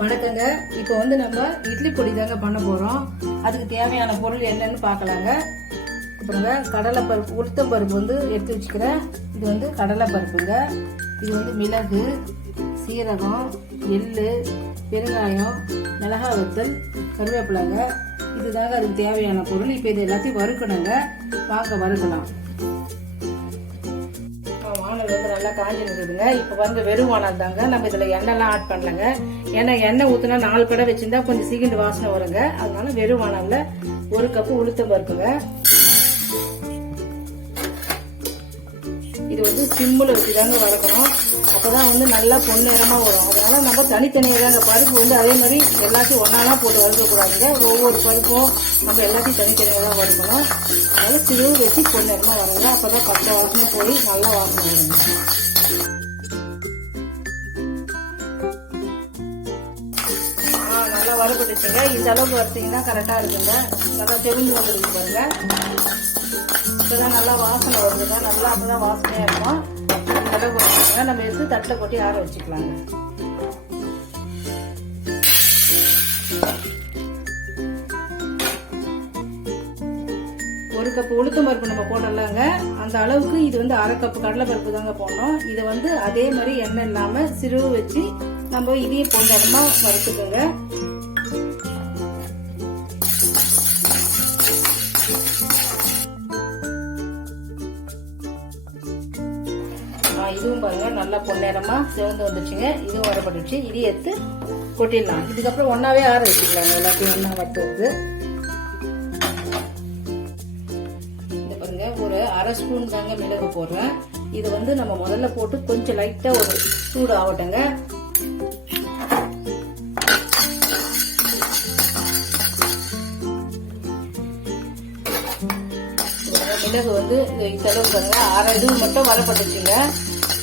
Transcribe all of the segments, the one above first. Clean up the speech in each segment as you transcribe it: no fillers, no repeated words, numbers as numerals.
வணக்கங்க. இப்போ வந்து நம்ம இட்லி பொடி தாங்க பண்ண போறோம். அதுக்கு தேவையான பொருள் என்னன்னு பார்க்கலாங்க. அப்புறங்க கடலை பருப்பு, உளுத்தம் பருப்பு வந்து எடுத்து வச்சுக்கிறேன். இது வந்து கடலை பருப்புங்க. இது வந்து மிளகு, சீரகம், எள்ளு, பெருங்காயம், மிளகாய் வத்தல், கருவேப்பிலைங்க. இதுதாங்க அதுக்கு தேவையான பொருள். இப்போ இது எல்லாத்தையும் வறுக்கணுங்க. வாங்க வறுக்கலாம். வானல் வந்து நல்லா காஞ்சி இருக்குதுங்க. இப்போ வந்து வெறும் வானல் தாங்க. நம்ம இதுல எண்ணெய்லாம் ஆட் பண்ணலங்க. ஏன்னா எண்ணெய் ஊற்றினா 4 கடை வச்சிருந்தா கொஞ்சம் சீக்கிரம் வாசனை வருங்க. அதனால வெறும் வானல்ல 1 கப்பு உளுத்தம் பருப்புங்க. இது வந்து சிம்மில் வச்சு தாங்க வளர்க்கணும். அப்பதான் வந்து நல்லா பொன்னிறமா வரும். அதனால நம்ம தனித்தனியாக தாங்க பருப்பு வந்து அதே மாதிரி எல்லாத்தையும் ஒன்னாலாம் போட்டு வறுக்கக்கூடாதுங்க. ஒவ்வொரு பருப்பும் நம்ம எல்லாத்தையும் தனித்தனியாக தான் வறுக்கணும். அதனால சிறு வச்சு பொன்னிறமா வருங்க. அப்பதான் பச்சை வாசனை போய் நல்லா வாசனை வருங்க. நல்லா வறுபட்டுச்சுங்க. இந்த அளவுக்கு வறுத்தீங்கன்னா கரெக்டா இருக்குங்க. நல்லா தெரிஞ்சு வந்துருக்கு பாருங்க. இப்பதான் நல்லா வாசனை வருதுங்க. நல்லா அப்பதான் வாசனையா இருக்கும். இந்த அளவுக்கு வச்சுக்கோங்க. நம்ம எடுத்து தட்டில் கொட்டி ஆற வச்சுக்கலாங்க. ஒரு கப்பு உளுத்தம் பருப்பு நம்ம போடலாங்க. அந்த அளவுக்கு இது வந்து 1/2 கப்பு கடலை பருப்பு தாங்க போடணும். இதை வந்து அதே மாதிரி எண்ணெய் இல்லாம சிறு வச்சு நம்ம இதையும் பொன்னரமா வறுத்துக்கோங்க. இதுவும் பாருங்க நல்லா பொன்னேரமா சிவந்து வந்துச்சுங்க. இதுவும் வரப்பட்டுச்சு. இது எடுத்து கொட்டிடலாம். இதுக்கப்புறம் ஒன்னாவே ஆற வச்சுக்கலாங்க. எல்லாத்தையும் ஒன்னா வறுத்து இது பாருங்க. ஒரு 1/2 ஸ்பூன் தாங்க மிளகு போடுறேன். இது வந்து நம்ம முதல்ல போட்டு கொஞ்சம் லைட்டா ஒரு சூடு ஆகட்டுங்க. மிளகு வந்து இந்த அளவுக்கு பாருங்க. 1/2 இது மட்டும் வரப்பட்டுச்சுங்க.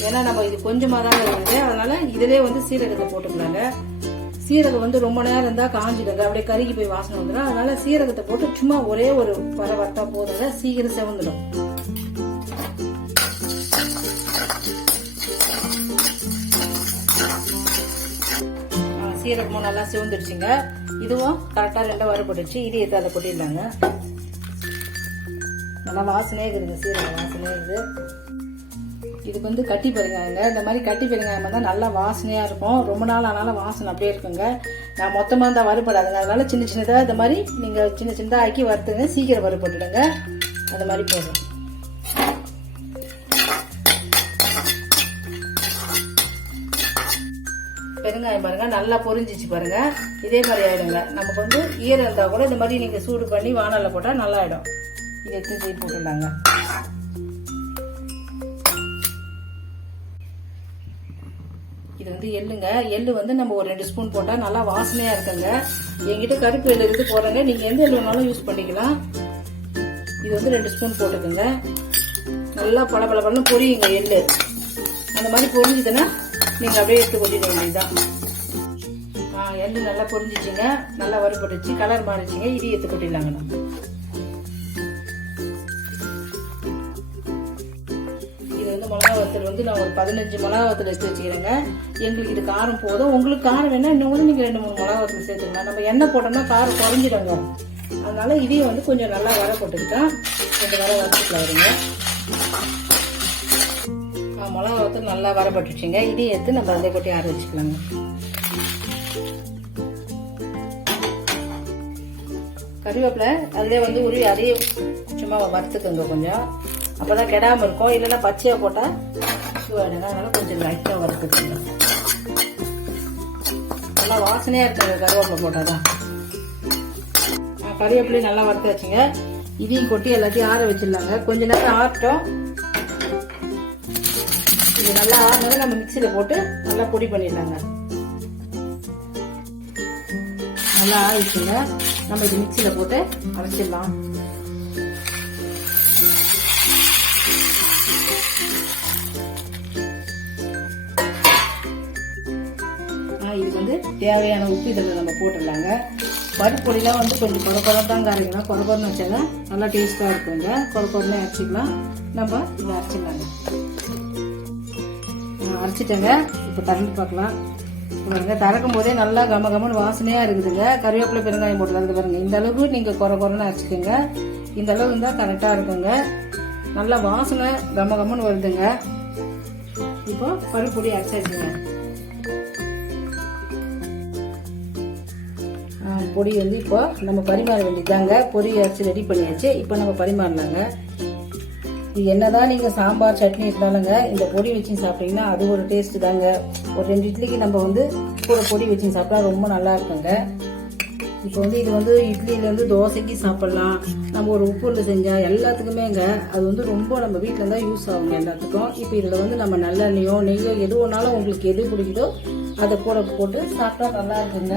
ஏன்னா நம்ம இது கொஞ்சமா தான் இருக்குது. அதனால இதுலயே வந்து சீரகத்தை போட்டுக்கலாங்க. சீரகம் வந்து ரொம்ப நேரம் இருந்தா காஞ்சிடுங்க. அப்படியே கருகி போய் வாசனை வந்துடும். அதனால சீரகத்தை போட்டு சும்மா ஒரே ஒரு வறுத்தா போதுங்க. சீக்கிரம் செவந்துடும். சீரகமும் நல்லா சிவந்துடுச்சுங்க. இதுவும் கரெக்டா 2 வறுபட்டுச்சு. இது எடுத்து அதை கொட்டிடலாங்க. நல்லா வாசனையே இருக்குதுங்க. சீரகம் வாசனையே இருக்குது. இதுக்கு வந்து கட்டி பெருங்காயங்க. இந்த மாதிரி கட்டி பெருங்காயம் வந்தா நல்லா வாசனையா இருக்கும். ரொம்ப நாள் ஆனாலும் வாசனை அப்படியே இருக்குங்க. நான் மொத்தமா இருந்தா வறுபடாதுங்க. அதனால சின்ன சின்னதா இந்த மாதிரி நீங்க சின்ன சின்னதா ஆக்கி வறுத்துங்க. சீக்கிரம் வறுபட்டுடுங்க. அந்த மாதிரி போதும். பெருங்காயம் பாருங்க நல்லா பொரிஞ்சிச்சு பாருங்க. இதே மாதிரி ஆயிடுங்க. நமக்கு வந்து ஈரம் இருந்தா கூட இந்த மாதிரி நீங்க சூடு பண்ணி வானல்ல போட்டா நல்லா ஆயிடும். இதை எடுத்து செய்து போட்டுடலாங்க. இது வந்து எள்ளுங்க. எள்ளு வந்து நம்ம ஒரு 2 ஸ்பூன் போட்டா நல்லா வாசனையா இருக்குங்க. என்கிட்ட கருப்பு எள்ளு இருந்து போடுறேங்க. நீங்க எந்த எள்ளு வேணாலும் யூஸ் பண்ணிக்கலாம். இது வந்து 2 ஸ்பூன் போட்டுக்கோங்க. நல்லா பளபளன்னு பொரியுங்க எள்ளு. அந்த மாதிரி பொரிஞ்சுதுன்னா நீங்க அப்படியே எடுத்து கொட்டிட வேண்டியதுதான். எள்ளு நல்லா பொரிஞ்சிச்சுங்க. நல்லா வறுபட்டுச்சு. கலர் மாறிச்சுங்க. இதையும் எடுத்து கொட்டிடலாங்க. நம்ம மிளகா வத்தல் வந்து நான் ஒரு 15 மிளகா வத்தல் எடுத்து வச்சுக்கிறேங்க. எங்களுக்கு இது காரம் போதும். உங்களுக்கு காரம் வேணா இன்னும் நீங்க 2-3 மிளகா வத்தல் சேர்த்துக்கலாம். நம்ம எண்ணெய் போட்டோம்னா காரம் குறைஞ்சிடுங்க. அதனால இதையும் வந்து கொஞ்சம் நல்லா வர போட்டுக்கிட்டா கொஞ்சம் வர வறுத்துக்கலாம் வருங்க. மிளகா வத்தல் நல்லா வரப்பட்டுச்சுங்க. இதையும் எடுத்து நம்ம அதை கொட்டி ஆற வச்சுக்கலாங்க. கறிவேப்பிலை அதுலேயே வந்து உருவி அதையும் சும்மா வறுத்துக்கோங்க கொஞ்சம். அப்பதான் கெடாம இருக்கும். இல்லைன்னா பச்சையா போட்டா இதுவாயிடுங்க. அதனால கொஞ்சம் லைட்டா வறுத்துக்கோங்க. நல்லா வாசனையா இருக்குங்க கருவேப்பிலை போட்டாதான். கறிவேப்பிலையும் நல்லா வறுத்து வச்சுங்க. இதையும் கொட்டி எல்லாத்தையும் ஆற வச்சிடலாங்க. கொஞ்ச நேரம் ஆறட்டும். இது நல்லா ஆறினதை நம்ம மிக்சியில போட்டு நல்லா பொடி பண்ணிடலாங்க. நல்லா ஆயிடுச்சுங்க. நம்ம இது மிக்சியில போட்டு அரைச்சிடலாம். இதுக்கு வந்து தேவையான உப்பு இதில் நம்ம போட்டுடலாங்க. பருப்பு பொடியெல்லாம் வந்து கொஞ்சம் கொரதாங்க அரைக்கலாம். கொரன்னு வச்சாதான் நல்லா டேஸ்டா இருக்குங்க. கொரன்னு அரைச்சிக்கலாம். நம்ம இதை அரைச்சிடலாங்க. அரைச்சிட்டேங்க. இப்போ திறந்து பார்க்கலாம். பாருங்க திறக்கும் போதே நல்லா கம கமன்னு வாசனையா இருக்குதுங்க. கருவேப்பிலை பெருங்காயம் போட்டுருக்காங்க பாருங்க. இந்த அளவுக்கு நீங்க குறைன்னு அரைச்சிக்கோங்க. இந்த அளவு இருந்தா கரெக்டா இருக்குங்க. நல்லா வாசனை கம கமன்னு வருதுங்க. இப்போ பருப்பொடி அரைச்சிடுங்க. பொடி வந்து இப்போ நம்ம பரிமாற வேண்டியதாங்க. பொடி அரைச்சி ரெடி பண்ணியாச்சு. இப்போ நம்ம பரிமாறலாங்க. இது என்னதான் நீங்க சாம்பார் சட்னி இருந்தாலுங்க இந்த பொடி வச்சு சாப்பிட்டீங்கன்னா அது ஒரு டேஸ்ட் தாங்க. ஒரு 2 இட்லிக்கு நம்ம வந்து கூட பொடி வச்சு சாப்பிட்டா ரொம்ப நல்லா இருக்குங்க. இப்போ வந்து இது வந்து இட்லியிலேருந்து தோசைக்கு சாப்பிடலாம். நம்ம ஒரு உப்புல செஞ்சா எல்லாத்துக்குமேங்க அது வந்து ரொம்ப நம்ம வீட்டில் இருந்தால் யூஸ் ஆகுங்க எல்லாத்துக்கும். இப்போ இதில் வந்து நம்ம நல்லெண்ணெயோ நெய்யோ எது ஒன்றாலும் உங்களுக்கு எது பிடிக்குதோ அதை கூட போட்டு சாப்பிட்டா நல்லா இருக்குங்க.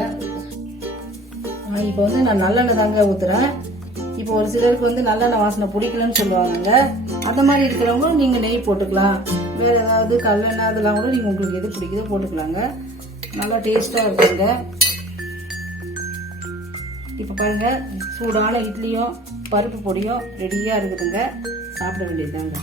இப்போ வந்து நான் நல்லெண்ணெய் தாங்க ஊத்துறேன். இப்போ ஒரு சிலருக்கு வந்து நல்லெண்ணெய் வாசனை பிடிக்கலன்னு சொல்லுவாங்க. அந்த மாதிரி இருக்கிறவங்க நீங்க நெய் போட்டுக்கலாம். வேற ஏதாவது கல்லெண்ணெய் அதெல்லாம் கூட நீங்க உங்களுக்கு எது பிடிக்குதோ போட்டுக்கலாங்க. நல்லா டேஸ்டா இருக்குங்க. இப்ப பாருங்க சூடான இட்லியும் பருப்பு பொடியும் ரெடியா இருக்குதுங்க. சாப்பிட வேண்டியதுதாங்க.